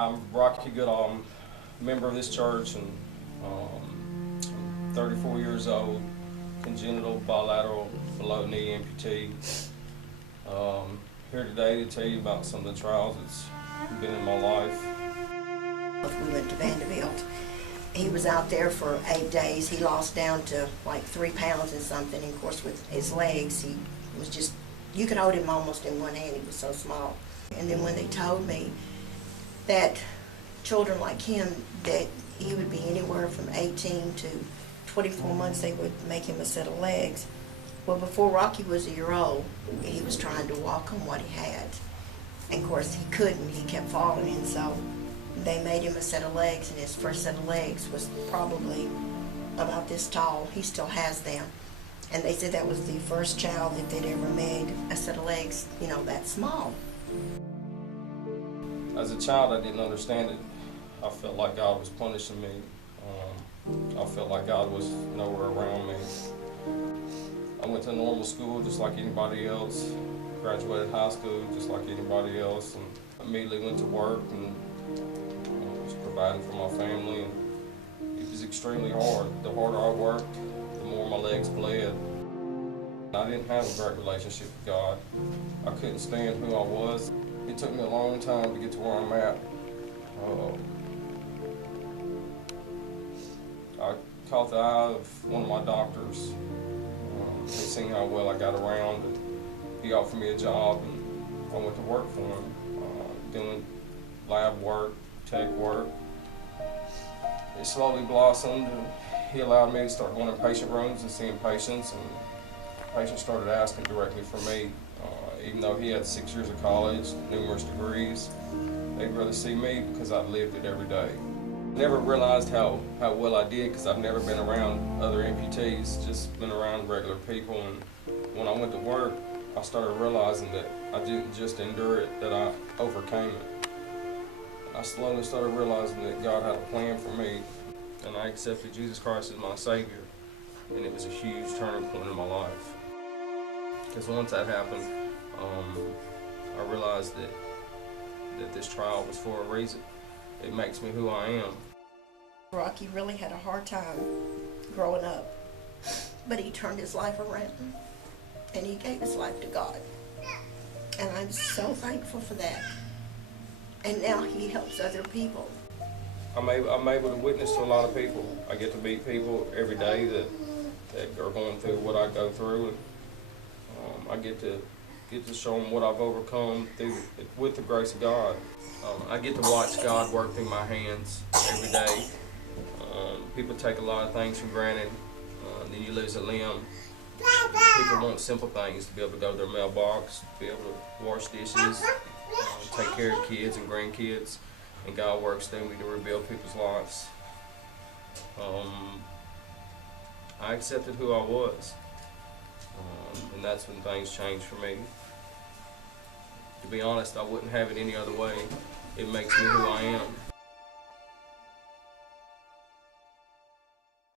I'm Rocky Goodall. I'm a member of this church, and I'm 34 years old, congenital bilateral below knee amputee. Here today to tell you about some of the trials that's been in my life. We went to Vanderbilt. He was out there for 8 days. He lost down to like 3 pounds and something. And of course, with his legs, he was just, you could hold him almost in one hand. He was so small. And then when they told me that children like him, that he would be anywhere from 18 to 24 months, they would make him a set of legs. Well, before Rocky was a year old, he was trying to walk on what he had. And of course, he couldn't. He kept falling, and so they made him a set of legs, and his first set of legs was probably about this tall. He still has them. And they said that was the first child that they'd ever made a set of legs, you know, that small. As a child, I didn't understand it. I felt like God was punishing me. I felt like God was nowhere around me. I went to normal school just like anybody else, graduated high school just like anybody else, and immediately went to work and was providing for my family. And it was extremely hard. The harder I worked, the more my legs bled. I didn't have a great relationship with God. I couldn't stand who I was. It took me a long time to get to where I'm at. I caught the eye of one of my doctors. He seen how well I got around, and he offered me a job, and I went to work for him, doing lab work, tech work. It slowly blossomed, and he allowed me to start going in patient rooms and seeing patients, and patients started asking directly for me. Even though he had 6 years of college, numerous degrees, they'd rather see me because I lived it every day. Never realized how well I did because I've never been around other amputees, just been around regular people. And when I went to work, I started realizing that I didn't just endure it, that I overcame it. I slowly started realizing that God had a plan for me, and I accepted Jesus Christ as my Savior, and it was a huge turning point in my life. Because once that happened, I realized that this trial was for a reason. It makes me who I am. Rocky really had a hard time growing up, but he turned his life around, and he gave his life to God. And I'm so thankful for that. And now he helps other people. I'm able to witness to a lot of people. I get to meet people every day that are going through what I go through, and I get to show them what I've overcome with the grace of God. I get to watch God work through my hands every day. People take a lot of things for granted. Then you lose a limb. People want simple things, to be able to go to their mailbox, to be able to wash dishes, take care of kids and grandkids, and God works through me to rebuild people's lives. I accepted who I was, and that's when things changed for me. To be honest, I wouldn't have it any other way. It makes me who I am.